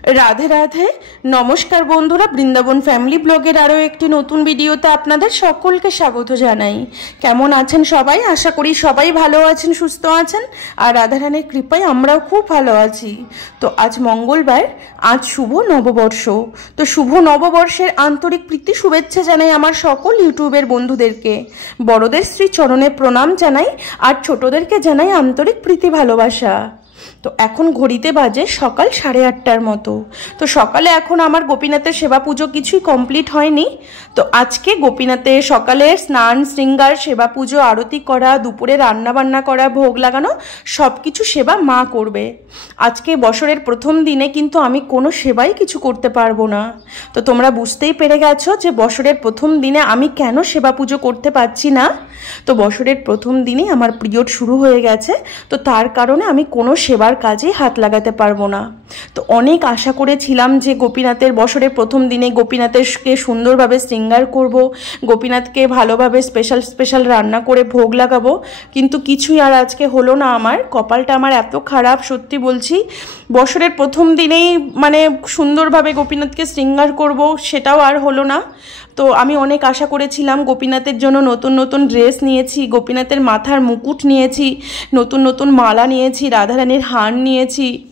राधे राधे नमस्कार बंधुरा बृंदावन फैमिली ब्लॉगেर आरो एकटी नतून भिडियोते आपनादेर सकलके स्वागत जानाई। केमन आछेन सबाई? आशा करी सबाई भालो आछेन, सुस्थ आछेन और राधा रानीर कृपाय आमराओ खूब भालो आछि। तो आज मंगलबार, आज शुभ नवबर्ष। तो शुभ नवबर्षेर आंतरिक प्रीति शुभेच्छा जानाई आमार सकल यूट्यूबेर बंधुदेरके। बड़ोदेर श्री चरणे प्रणाम जानाई और छोटोदेरके जानाई आंतरिक प्रीति भालोबासा। तो एखन घड़ीते बाजे सकाल 8:30टार मतो। तो सकाले एखन आमार गोपीनाथेर सेवा पुजो किछुई कमप्लीट हयनि। तो आजके गोपीनाथेर सकाले स्नान श्रृंगार सेवा पुजो आरती करा, दुपुरे रान्ना बान्ना करा, भोग लागानो सबकिछु सेवा मा करबे। आजके बछरेर प्रथम दिने किन्तु आमी कोनो सेवाई किछु करते पारबो ना। तो तोमरा बुझतेई पेरे गेछो जे बछरेर प्रथम दिने आमी केन सेवा पुजो करते पारछि ना। तो बछरेर प्रथम दिनेई आमार पिरियड शुरू हये गेछे। तो तार कारणे आमी कोनो सेवार काजे हाथ लागाते पारबो ना। तो अनेक आशा करेछिलाम जे गोपीनाथेर बछरेर प्रथम दिने गोपीनाथके सुंदरभावे श्रृंगार करब, गोपीनाथके भालोभावे स्पेशल स्पेशल रान्ना करे भोग लागाबो, किन्तु किछुई आर आजके हलो ना। आमार कपालटा आमार एत खाराप, सत्यि बोलछि। बछरेर प्रथम दिनेई माने सुंदरभावे गोपीनाथके श्रृंगार करब, सेटाओ आर हलो ना। तो आमी अनेक आशा करेछिलाम, गोपीनाथेर जोन्नो नतून नतून ड्रेस नियेछि, गोपीनाथेर माथार मुकुट नियेछि, नतून नतून माला नियेछि, राधा रानीर हार नियेछि,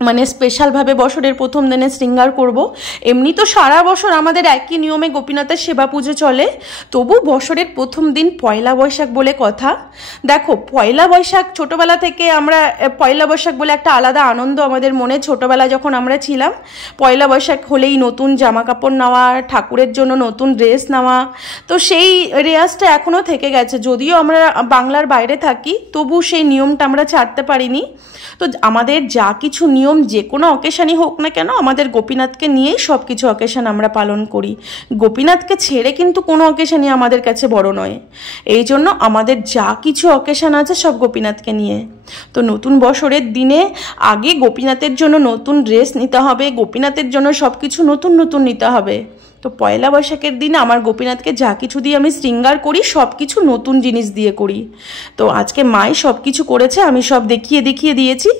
माने स्पेशल भावे बछरेर प्रथम दिने श्रृंगार करब। एमनि तो सारा बछर आमादेर एकई नियमे गोपीनाथेर सेवा पुजो चले, तबु बछरेर प्रथम दिन पयला बैशाख बोले कथा। देखो पयला बैशाख छोटोबेला थेके आमरा पयला बैशाख बोले एकटा आलादा आनंद आमादेर मने। छोटोबेला जखन आमरा छिलाम पयला बैशाख होलेई नतून जामा कापड़ नेওয়া, ठाकुरेर जोन्नो नतून ड्रेस नेওয়া। तो सेई रेयाजटा एखोनो थेके गेছে, যদিও আমরা বাংলার বাইরে থাকি তবু সেই নিয়মটা আমরা ছাড়তে পারিনি। তো আমাদের যা কিছু নিয়ম যে কোনো অকেশানই হোক না কেন, আমাদের গোপীনাথকে নিয়েই সব কিছু অকেশান আমরা পালন করি। গোপীনাথকে ছেড়ে কিন্তু কোনো অকেশানই আমাদের কাছে বড় নয়। এই জন্য আমাদের যা কিছু অকেশান আছে সব গোপীনাথকে নিয়ে। তো নতুন বছরের দিনে আগে গোপীনাথের জন্য নতুন ড্রেস নিতে হবে, গোপীনাথের জন্য সব কিছু নতুন নতুন নিতে হবে। তো পয়লা বৈশাখের দিনে আমার গোপীনাথকে যা কিছু দিয়ে আমি শৃঙ্গার করি সব কিছু নতুন জিনিস দিয়ে করি। তো আজকে মাই সব কিছু করেছে, আমি সব দেখিয়ে দেখিয়ে দিয়েছি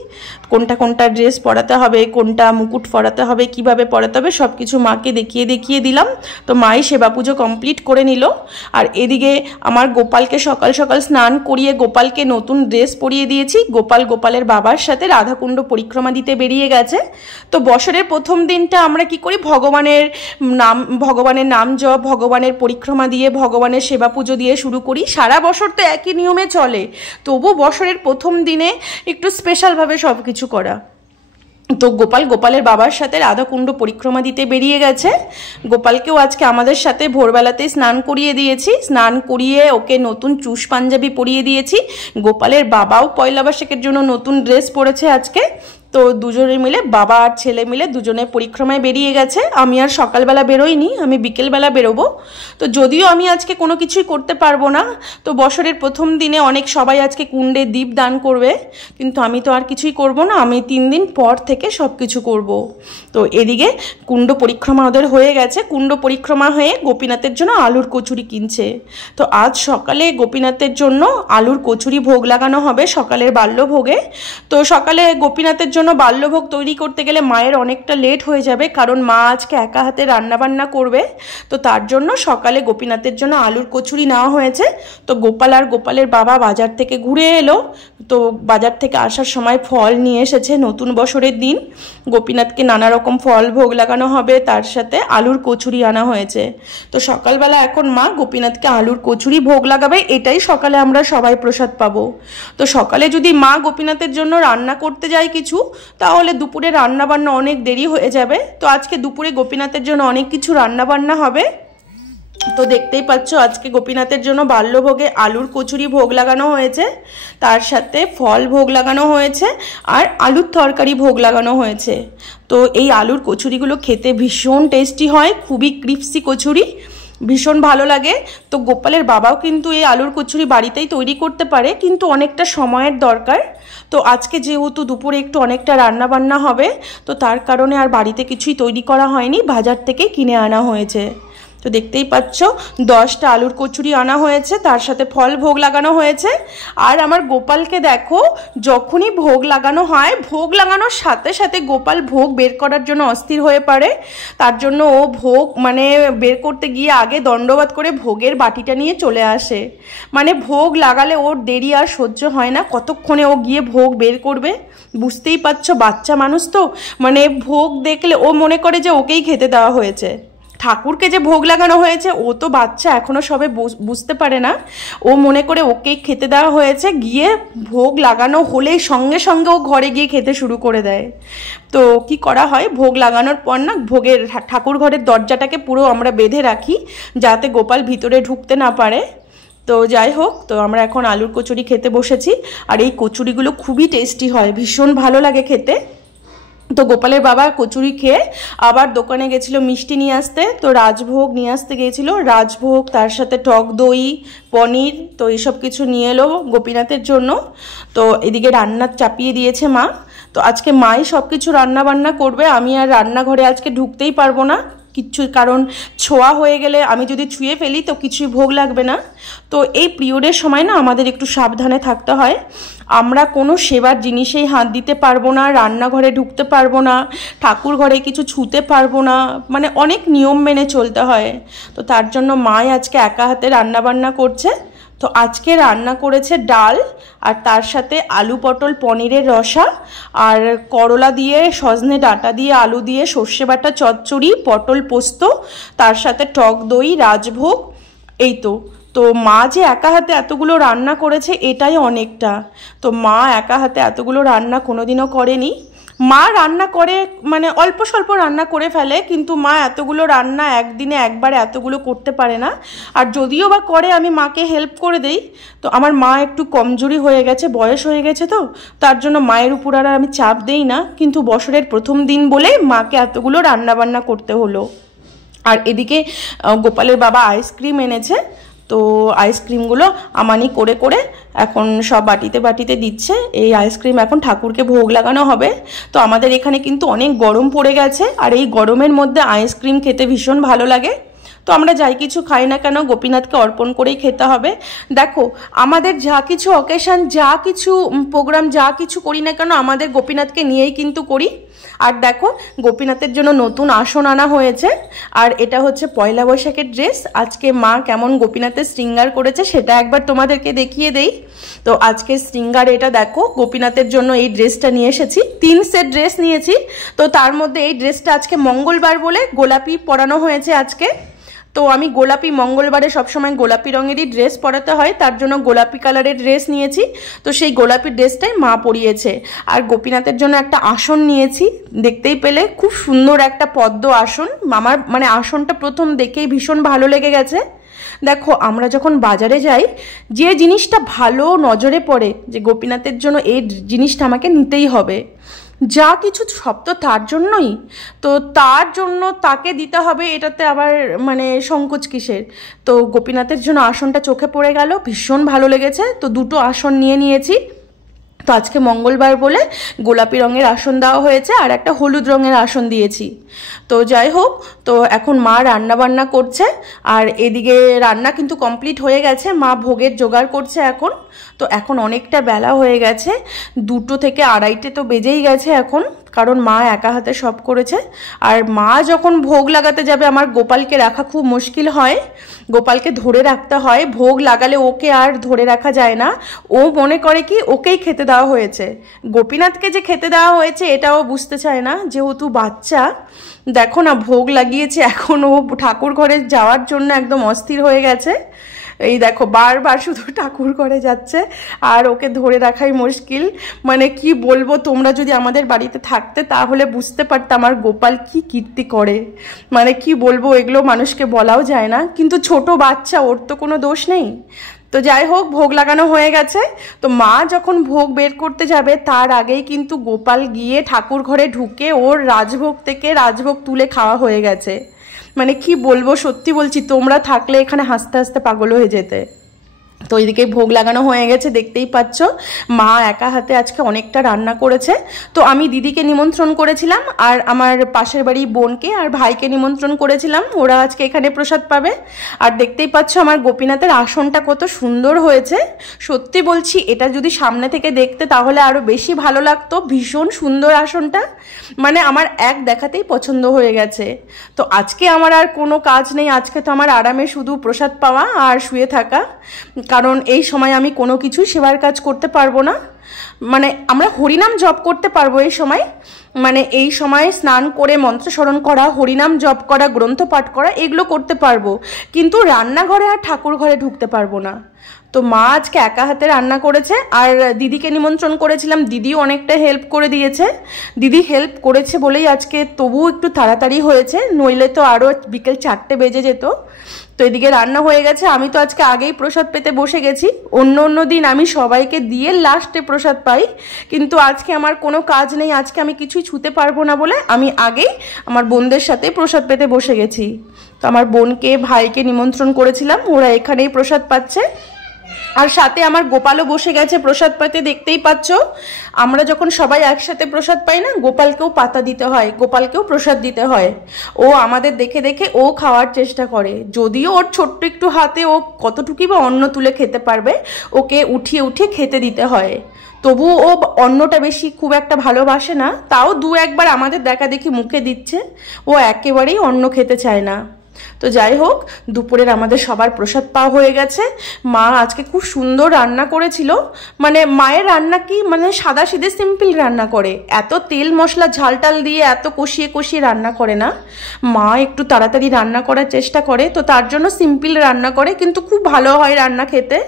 কোনটা কোনটা ড্রেস পরাতে হবে, কোনটা মুকুট পরাতে হবে, কিভাবে পরাতে হবে সব কিছু মাকে দেখিয়ে দেখিয়ে দিলাম। তো মাই সেবা পুজো কমপ্লিট করে নিল। আর এদিকে আমার গোপালকে সকাল সকাল স্নান করিয়ে গোপালকে নতুন ড্রেস পরিয়ে দিয়েছি। গোপাল গোপালের বাবার সাথে রাধাকুণ্ড পরিক্রমা দিতে বেরিয়ে গেছে। তো বছরের প্রথম দিনটা আমরা কি করি, ভগবানের নাম জপ, ভগবানের পরিক্রমা দিয়ে, ভগবানের সেবা পুজো দিয়ে শুরু করি। সারা বছর তো একই নিয়মে চলে, তবু বছরের প্রথম দিনে একটু স্পেশালভাবে সব কিছু করা। তো গোপাল গোপালের বাবার সাথে রাধাকুণ্ড পরিক্রমা দিতে বেরিয়ে গেছে। গোপালকেও আজকে আমাদের সাথে ভোরবেলাতেই স্নান করিয়ে দিয়েছি। স্নান করিয়ে ওকে নতুন চুস পাঞ্জাবি পরিয়ে দিয়েছি। গোপালের বাবাও পয়লা বৈশাখের জন্য নতুন ড্রেস পরেছে আজকে। তো দুজনে মিলে, বাবা আর ছেলে মিলে দুজনে পরিক্রমায় বেরিয়ে গেছে। আমি আর সকালবেলা বেরোইনি, আমি বিকেলবেলা বেরোবো। তো যদিও আমি আজকে কোনো কিছুই করতে পারবো না, তো বছরের প্রথম দিনে অনেক সবাই আজকে কুণ্ডে দীপ দান করবে, কিন্তু আমি তো আর কিছুই করব না। আমি 3 দিন পর থেকে সব কিছু করব। তো এদিকে কুণ্ড পরিক্রমা ওদের হয়ে গেছে। কুণ্ড পরিক্রমা হয়ে গোপীনাথের জন্য আলুর কচুরি কিনছে। তো আজ সকালে গোপীনাথের জন্য আলুর কচুরি ভোগ লাগানো হবে সকালের বাল্যভোগে। তো সকালে গোপীনাথের জন্য বাল্যভোগ তৈরি করতে গেলে মায়ের অনেকটা লেট হয়ে যাবে, কারণ মা আজকে একা হাতে রান্না বান্না করবে। তো তার জন্য সকালে গোপীনাথের জন্য আলুর কচুরি নেওয়া হয়েছে। তো গোপাল আর গোপালের বাবা বাজার থেকে ঘুরে এলো। তো বাজার থেকে আসার সময় ফল নিয়ে এসেছে। নতুন বছরের দিন গোপীনাথকে নানা রকম ফল ভোগ লাগানো হবে, তার সাথে আলুর কচুরি আনা হয়েছে। তো সকালবেলা এখন মা গোপীনাথকে আলুর কচুরি ভোগ লাগাবে, এটাই সকালে আমরা সবাই প্রসাদ পাবো। তো সকালে যদি মা গোপীনাথের জন্য রান্না করতে যায় কিছু, তাহলে দুপুরে রান্না বান্না অনেক দেরি হয়ে যাবে। তো আজকে দুপুরে গোপীনাথের জন্য অনেক কিছু রান্না বান্না হবে। তো দেখতেই পাচ্ছ আজকে গোপীনাথের জন্য বাল্যভোগে আলুর কচুরি ভোগ লাগানো হয়েছে, তার সাথে ফল ভোগ লাগানো হয়েছে আর আলুর তরকারি ভোগ লাগানো হয়েছে। তো এই আলুর কচুরিগুলো খেতে ভীষণ টেস্টি হয়, খুবই ক্রিপসি কচুরি, ভীষণ ভালো লাগে। তো গোপালের বাবাও কিন্তু এই আলুর কচুরি বাড়িতেই তৈরি করতে পারে, কিন্তু অনেকটা সময়ের দরকার। তো আজকে যেহেতু দুপুরে একটু অনেকটা রান্না বান্না হবে, তো তার কারণে আর বাড়িতে কিছুই তৈরি করা হয়নি, বাজার থেকে কিনে আনা হয়েছে। তো তো দেখতেই পাচ্ছ 10টা আলুর কচুরি আনা হয়েছে, তার সাথে ফল ভোগ লাগানো হয়েছে। আর আমার গোপালকে দেখো, যখনই ভোগ লাগানো হয়, ভোগ লাগানোর সাথে সাথে গোপাল ভোগ বের করার জন্য অস্থির হয়ে পড়ে। তার জন্য ও ভোগ মানে বের করতে গিয়ে আগে দণ্ডবাত করে ভোগের বাটিটা নিয়ে চলে আসে। মানে ভোগ লাগালে ওর দেরি আর সহ্য হয় না, কতক্ষণে ও গিয়ে ভোগ বের করবে। বুঝতেই পারছো, বাচ্চা মানুষ তো, মানে ভোগ দেখলে ও মনে করে যে ওকেই খেতে দেওয়া হয়েছে। ঠাকুরকে যে ভোগ লাগানো হয়েছে, ও তো বাচ্চা, এখনো সবে বুঝতে পারে না। ও মনে করে ওকেই খেতে দেওয়া হয়েছে, গিয়ে ভোগ লাগানো হলেই সঙ্গে সঙ্গে ও ঘরে গিয়ে খেতে শুরু করে দেয়। তো কি করা হয়, ভোগ লাগানোর পর না ভোগের ঠাকুর ঘরের দরজাটাকে পুরো আমরা বেঁধে রাখি, যাতে গোপাল ভিতরে ঢুকতে না পারে। তো যাই হোক, তো আমরা এখন আলুর কচুরি খেতে বসেছি। আর এই কচুরিগুলো খুবই টেস্টি হয়, ভীষণ ভালো লাগে খেতে। তো গোপালের বাবা কচুরি খেয়ে আবার দোকানে গেছিলো মিষ্টি নিয়ে আসতে। তো রাজভোগ নিয়ে আসতে গিয়েছিল, রাজভোগ, তার সাথে টক দই, পনির, তো এইসব কিছু নিয়ে এলো গোপীনাথের জন্য। তো এদিকে রান্না চাপিয়ে দিয়েছে মা। তো আজকে মাই সব কিছু রান্না বান্না করবে, আমি আর রান্নাঘরে আজকে ঢুকতেই পারবো না কিচ্ছু, কারণ ছোঁয়া হয়ে গেলে আমি যদি ছুঁয়ে ফেলি তো কিছুই ভোগ লাগবে না। তো এই পিরিয়ডের সময় না আমাদের একটু সাবধানে থাকতে হয়। আমরা কোনো সেবার জিনিসেই হাত দিতে পারবো না, রান্নাঘরে ঢুকতে পারবো না, ঠাকুর ঘরে কিছু ছুঁতে পারবো না, মানে অনেক নিয়ম মেনে চলতে হয়। তো তার জন্য মাই আজকে একা হাতে রান্না বান্না করছে। তো আজকে রান্না করেছে ডাল, আর তার সাথে আলু পটল পনিরের রসা, আর করলা দিয়ে সজনে ডাঁটা দিয়ে আলু দিয়ে সর্ষে বাটা চচ্চড়ি, পটল পোস্ত, তার সাথে টক দই, রাজভোগ। এই তো তো মা যে একা হাতে এতগুলো রান্না করেছে এটাই অনেকটা। তো মা একা হাতে এতগুলো রান্না কোনোদিনও করেনি। মা রান্না করে মানে অল্প স্বল্প রান্না করে ফেলে, কিন্তু মা এতগুলো রান্না একদিনে একবারে এতগুলো করতে পারে না। আর যদিও বা করে আমি মাকে হেল্প করে দেই। তো আমার মা একটু কমজোরি হয়ে গেছে, বয়স হয়ে গেছে, তো তার জন্য মায়ের উপর আর আমি চাপ দেই না। কিন্তু বছরের প্রথম দিন বলে মাকে এতগুলো রান্না বান্না করতে হলো। আর এদিকে গোপালের বাবা আইসক্রিম এনেছে, তো আইসক্রিমগুলো আমানি করে করে এখন সব বাটিতে বাটিতে দিচ্ছে। এই আইসক্রিম এখন ঠাকুরকে ভোগ লাগানো হবে। তো আমাদের এখানে কিন্তু অনেক গরম পড়ে গেছে, আর এই গরমের মধ্যে আইসক্রিম খেতে ভীষণ ভালো লাগে। তো আমরা যাই কিছু খাই না কেন গোপীনাথকে অর্পণ করেই খেতে হবে। দেখো, আমাদের যা কিছু অকেশন, যা কিছু প্রোগ্রাম, যা কিছু করি না কেন আমাদের গোপীনাথকে নিয়েই কিন্তু করি। আর দেখো, গোপীনাথের জন্য নতুন আসন আনা হয়েছে, আর এটা হচ্ছে পয়লা বৈশাখের ড্রেস। আজকে মা কেমন গোপীনাথের শৃঙ্গার করেছে সেটা একবার তোমাদেরকে দেখিয়ে দেই। তো আজকে শৃঙ্গার এটা দেখো, গোপীনাথের জন্য এই ড্রেসটা নিয়ে এসেছি, 3 সেট ড্রেস নিয়েছি। তো তার মধ্যে এই ড্রেসটা আজকে মঙ্গলবার বলে গোলাপি পরানো হয়েছে আজকে। তো আমি গোলাপি, মঙ্গলবারে সবসময় গোলাপি রঙেরই ড্রেস পরাতে হয়, তার জন্য গোলাপি কালারের ড্রেস নিয়েছি। তো সেই গোলাপি ড্রেসটাই মা পরিয়েছে। আর গোপীনাথের জন্য একটা আসন নিয়েছি, দেখতেই পেলে খুব সুন্দর একটা পদ্ম আসন। আমার মানে আসনটা প্রথম দেখেই ভীষণ ভালো লেগে গেছে। দেখো, আমরা যখন বাজারে যাই, যে জিনিসটা ভালো নজরে পড়ে যে গোপীনাথের জন্য এই জিনিসটা আমাকে নিতেই হবে, যা কিছু সব তো তার জন্যই, তো তার জন্য তাকে দিতে হবে, এটাতে আবার মানে সংকোচ কিসের। তো গোপীনাথের জন্য আসনটা চোখে পড়ে গেল, ভীষণ ভালো লেগেছে। তো 2টো আসন নিয়ে নিয়েছি। তো আজকে মঙ্গলবার বলে গোলাপি রঙের আসন দেওয়া হয়েছে, আর একটা হলুদ রঙের আসন দিয়েছি। তো যাই হোক, তো এখন মা রান্না বান্না করছে, আর এদিকে রান্না কিন্তু কমপ্লিট হয়ে গেছে, মা ভোগের জোগাড় করছে এখন। তো এখন অনেকটা বেলা হয়ে গেছে, 2টো থেকে 2:30 তো বেজেই গেছে এখন, কারণ মা একা হাতে সব করেছে। আর মা যখন ভোগ লাগাতে যাবে, আমার গোপালকে রাখা খুব মুশকিল হয়, গোপালকে ধরে রাখতে হয়। ভোগ লাগালে ওকে আর ধরে রাখা যায় না, ও মনে করে কি ওকেই খেতে দেওয়া হয়েছে, গোপীনাথকে যে খেতে দেওয়া হয়েছে এটাও বুঝতে চায় না, যেহেতু বাচ্চা। দেখো না, ভোগ লাগিয়েছে, এখন ও ঠাকুর ঘরে যাওয়ার জন্য একদম অস্থির হয়ে গেছে। এই দেখো, বারবার শুধু ঠাকুর ঘরে যাচ্ছে, আর ওকে ধরে রাখাই মুশকিল। মানে কি বলবো, তোমরা যদি আমাদের বাড়িতে থাকতে তাহলে বুঝতে পারতে আমার গোপাল কি কীর্তি করে। মানে কি বলবো, এগুলো মানুষকে বলাও যায় না, কিন্তু ছোট বাচ্চা, ওর তো কোনো দোষ নেই। তো যাই হোক, ভোগ লাগানো হয়ে গেছে। তো মা যখন ভোগ বের করতে যাবে তার আগেই কিন্তু গোপাল গিয়ে ঠাকুর ঘরে ঢুকে ওর রাজভোগ থেকে রাজভোগ তুলে খাওয়া হয়ে গেছে। মানে কি বলবো, সত্যি বলছি, তোমরা থাকলে এখানে হাসতে হাসতে পাগল হয়ে যেতে। তো এদিকে ভোগ লাগানো হয়ে গেছে, দেখতেই পাচ্ছ। মা একা হাতে আজকে অনেকটা রান্না করেছে। তো আমি দিদিকে নিমন্ত্রণ করেছিলাম, আর আমার পাশের বাড়ি বোনকে আর ভাইকে নিমন্ত্রণ করেছিলাম, ওরা আজকে এখানে প্রসাদ পাবে। আর দেখতেই পাচ্ছ আমার গোপীনাথের আসনটা কত সুন্দর হয়েছে। সত্যি বলছি, এটা যদি সামনে থেকে দেখতে তাহলে আরও বেশি ভালো লাগতো। ভীষণ সুন্দর আসনটা, মানে আমার এক দেখাতেই পছন্দ হয়ে গেছে। তো আজকে আমার আর কোনো কাজ নেই, আজকে তো আমার আরামে শুধু প্রসাদ পাওয়া আর শুয়ে থাকা। কারণ এই সময় আমি কোনো কিছুই সেবার কাজ করতে পারবো না। মানে আমরা হরিনাম জপ করতে পারবো এই সময়, মানে এই সময় স্নান করে মন্ত্রস্মরণ করা, হরিনাম জপ করা, গ্রন্থ পাঠ করা, এগুলো করতে পারবো, কিন্তু রান্নাঘরে আর ঠাকুর ঘরে ঢুকতে পারবো না। তো মা আজকে একা হাতে রান্না করেছে, আর দিদিকে নিমন্ত্রণ করেছিলাম, দিদিও অনেকটা হেল্প করে দিয়েছে। দিদি হেল্প করেছে বলেই আজকে তবুও একটু তাড়াতাড়ি হয়েছে, নইলে তো আরও বিকেল 4টে বেজে যেত। তো এদিকে রান্না হয়ে গেছে। আমি তো আজকে আগেই প্রসাদ পেতে বসে গেছি। অন্য দিন আমি সবাইকে দিয়ে লাস্টে প্রসাদ পাই, কিন্তু আজকে আমার কোনো কাজ নেই, আজকে আমি কিছুই ছুতে পারবো না বলে আমি আগেই আমার বোনদের সাথে প্রসাদ পেতে বসে গেছি। তো আমার বোনকে ভাইকে নিমন্ত্রণ করেছিলাম, ওরা এখানেই প্রসাদ পাচ্ছে। আর সাথে আমার গোপালও বসে গেছে প্রসাদ পাতে, দেখতেই পাচ্ছ। আমরা যখন সবাই একসাথে প্রসাদ পাই না, গোপালকেও পাতা দিতে হয়, গোপালকেও প্রসাদ দিতে হয়। ও আমাদের দেখে দেখে ও খাওয়ার চেষ্টা করে, যদিও ওর ছোট্ট একটু হাতে ও কতটুকুই বা অন্ন তুলে খেতে পারবে, ওকে উঠিয়ে উঠিয়ে খেতে দিতে হয়। তবু ও অন্নটা বেশি খুব একটা ভালোবাসে না, তাও দু একবার আমাদের দেখা দেখি মুখে দিচ্ছে, ও একেবারেই অন্ন খেতে চায় না। তো যাই হোক, দুপুরের আমাদের সবার প্রসাদ পাওয়া হয়ে গেছে। মা আজকে খুব সুন্দর রান্না করেছিল। মানে মায়ের রান্না কি, মানে সাদা সিধে সিম্পল রান্না করে, এত তেল মশলা ঝাল টাল দিয়ে এত কষিয়ে কষিয়ে রান্না করে না। মা একটু তাড়াতাড়ি রান্না করার চেষ্টা করে, তো তার জন্য সিম্পল রান্না করে, কিন্তু খুব ভালো হয় রান্না খেতে।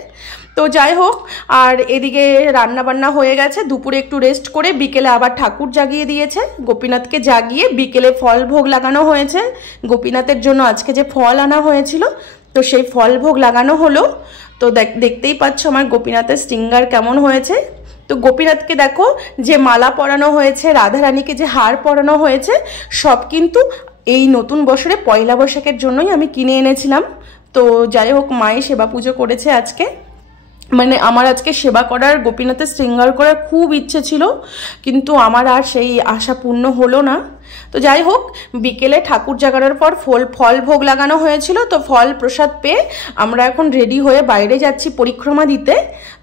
তো যাই হোক, আর এদিকে রান্না বান্না হয়ে গেছে। দুপুরে একটু রেস্ট করে বিকেলে আবার ঠাকুর জাগিয়ে দিয়েছে, গোপীনাথকে জাগিয়ে বিকেলে ফল ভোগ লাগানো হয়েছে। গোপীনাথের জন্য আজকে যে ফল আনা হয়েছিল, তো সেই ফল ভোগ লাগানো হলো। তো দেখতেই পাচ্ছ আমার গোপীনাথের শৃঙ্গার কেমন হয়েছে। তো গোপীনাথকে দেখো, যে মালা পরানো হয়েছে, রাধারানীকে যে হার পরানো হয়েছে, সব কিন্তু এই নতুন বছরে পয়লা বৈশাখের জন্যই আমি কিনে এনেছিলাম। তো যাই হোক, মায়ে সেবা পুজো করেছে আজকে। মানে আমার আজকে সেবা করার, গোপীনাথের শৃঙ্গার করার খুব ইচ্ছে ছিল, কিন্তু আমার আর সেই আশা পূর্ণ হলো না। তো যাই হোক, বিকেলে ঠাকুর জাগানোর পর ফল ভোগ লাগানো হয়েছিল, তো ফল প্রসাদ পেয়ে আমরা এখন রেডি হয়ে বাইরে যাচ্ছি পরিক্রমা দিতে।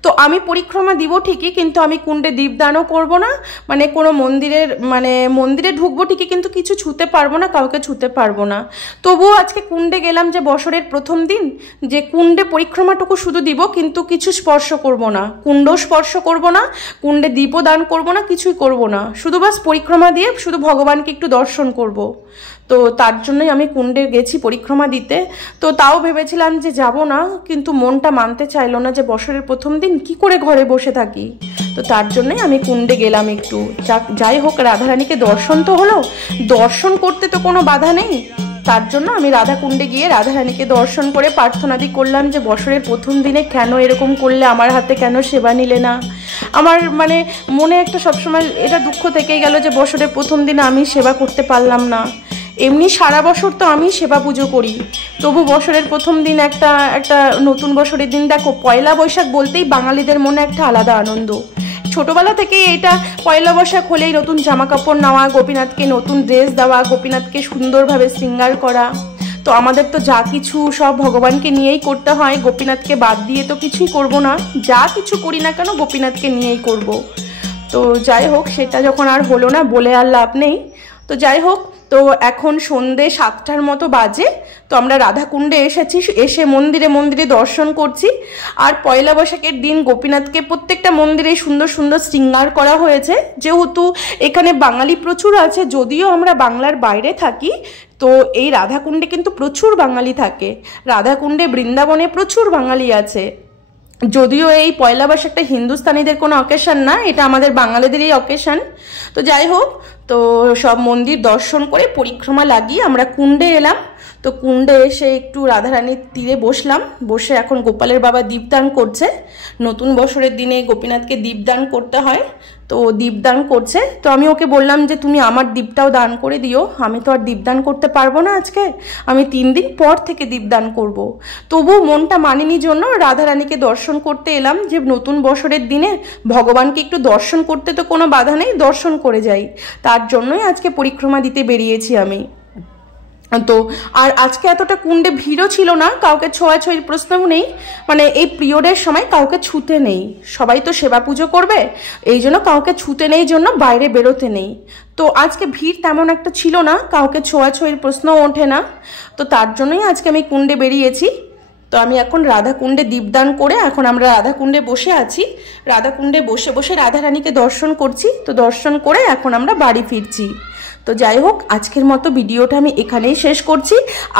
তো আমি পরিক্রমা দিব ঠিকই, কিন্তু আমি কুণ্ডে দীপদানও করব না, মানে কোনো মন্দিরে ঢুকবো ঠিকই, কিন্তু কিছু ছুতে পারবো না, কাউকে ছুতে পারবো না। তবুও আজকে কুণ্ডে গেলাম, যে বছরের প্রথম দিন, যে কুণ্ডে পরিক্রমাটুকু শুধু দিব, কিন্তু কিছু স্পর্শ করব না, কুণ্ড স্পর্শ করব না, কুণ্ডে দীপও দান করব না, কিছুই করব না, শুধু বাস পরিক্রমা দিয়ে শুধু ভগবানকে একটু দর্শন করব। তো তার জন্যই আমি কুণ্ডে গেছি পরিক্রমা দিতে। তো তাও ভেবেছিলাম যে যাব না, কিন্তু মনটা মানতে চাইলো না, যে বছরের প্রথম দিন কি করে ঘরে বসে থাকি। তো তার জন্যই আমি কুণ্ডে গেলাম একটু। যাই হোক, রাধারানীকে দর্শন তো হলো, দর্শন করতে তো কোনো বাধা নেই। তার জন্য আমি রাধাকুণ্ডে গিয়ে রাধারানীকে দর্শন করে প্রার্থনাদি করলাম, যে বছরের প্রথম দিনে কেন এরকম করলে, আমার হাতে কেন সেবা নিলে না। আমার মানে মনে একটা সবসময় এটা দুঃখ থেকেই গেল, যে বছরের প্রথম দিনে আমি সেবা করতে পারলাম না। এমনি সারা বছর তো আমি সেবা পুজো করি, তবু বছরের প্রথম দিন একটা নতুন বছরের দিন, দেখো পয়লা বৈশাখ বলতেই বাঙালিদের মনে একটা আলাদা আনন্দ। ছোটবেলা থেকেই এটা পয়লা বৈশাখ হলেই নতুন জামা কাপড় নেওয়া, গোপীনাথকে নতুন ড্রেস দেওয়া, গোপীনাথকে সুন্দরভাবে শৃঙ্গার করা। তো আমাদের তো যা কিছু সব ভগবানকে নিয়েই করতে হয়, গোপীনাথকে বাদ দিয়ে তো কিছুই করব না, যা কিছু করি না কেন গোপীনাথকে নিয়েই করব। তো যাই হোক, সেটা যখন আর হলো না, বলে আর লাভ নেই। তো যাই হোক, তো এখন সন্ধে 7টার মতো বাজে। তো আমরা রাধাকুণ্ডে এসেছি, এসে মন্দিরে দর্শন করছি। আর পয়লা বৈশাখের দিন গোপীনাথকে প্রত্যেকটা মন্দিরে সুন্দর সুন্দর শৃঙ্গার করা হয়েছে। যেহেতু এখানে বাঙালি প্রচুর আছে, যদিও আমরা বাংলার বাইরে থাকি, তো এই রাধাকুণ্ডে কিন্তু প্রচুর বাঙালি থাকে। রাধাকুণ্ডে বৃন্দাবনে প্রচুর বাঙালি আছে। যদিও এই পয়লা বৈশাখটা হিন্দুস্তানিদের কোনো অকেশন না, এটা আমাদের বাঙালিদেরই অকেশন। তো যাই হোক, তো সব মন্দির দর্শন করে পরিক্রমা লাগিয়ে আমরা কুণ্ডে এলাম। তো কুণ্ডে এসে একটু রাধারানীর তীরে বসলাম, বসে এখন গোপালের বাবা দীপদান করছে। নতুন বছরের দিনে গোপীনাথকে দীপদান করতে হয়, তো দীপদান করছে। তো আমি ওকে বললাম যে তুমি আমার দীপটাও দান করে দিও, আমি তো আর দীপদান করতে পারবো না আজকে, আমি 3 দিন পর থেকে দীপদান করব। তবু মনটা মানেনি জন্য রাধারানীকে দর্শন করতে এলাম, যে নতুন বছরের দিনে ভগবানকে একটু দর্শন করতে তো কোনো বাধা নেই, দর্শন করে যাই, তার জন্যই আজকে পরিক্রমা দিতে বেরিয়েছি আমি। তো আর আজকে এতটা কুণ্ডে ভিড়ও ছিল না, কাউকে ছোঁয়াছুঁয়ির প্রশ্নও নেই, মানে এই পিরিয়ডের সময় কাউকে ছুতে নেই, সবাই তো সেবা পুজো করবে, এই জন্য কাউকে ছুতে নেই জন্য বাইরে বেরোতে নেই। তো আজকে ভিড় তেমন একটা ছিল না, কাউকে ছোঁয়াছুঁয়ির প্রশ্নও ওঠে না, তো তার জন্যই আজকে আমি কুণ্ডে বেরিয়েছি। তো আমি এখন রাধাকুণ্ডে দীপদান করে এখন আমরা রাধাকুণ্ডে বসে আছি, রাধাকুণ্ডে বসে বসে রাধারানীকে দর্শন করছি। তো দর্শন করে এখন আমরা বাড়ি ফিরছি। তো যাই হোক, আজকের মতো ভিডিওটা আমি এখানেই শেষ করছি।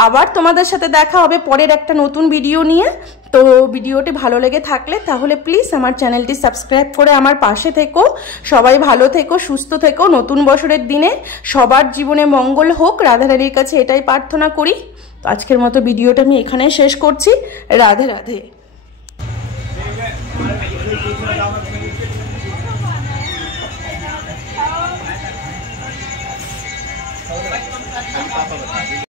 আবার তোমাদের সাথে দেখা হবে পরের একটা নতুন ভিডিও নিয়ে। তো ভিডিওটি ভালো লেগে থাকলে তাহলে প্লিজ আমার চ্যানেলটি সাবস্ক্রাইব করে আমার পাশে থেকো। সবাই ভালো থেকো, সুস্থ থেকো। নতুন বছরের দিনে সবার জীবনে মঙ্গল হোক, রাধারানীর কাছে এটাই প্রার্থনা করি। তো আজকের মতো ভিডিওটা আমি এখানেই শেষ করছি। রাধে রাধে। Apa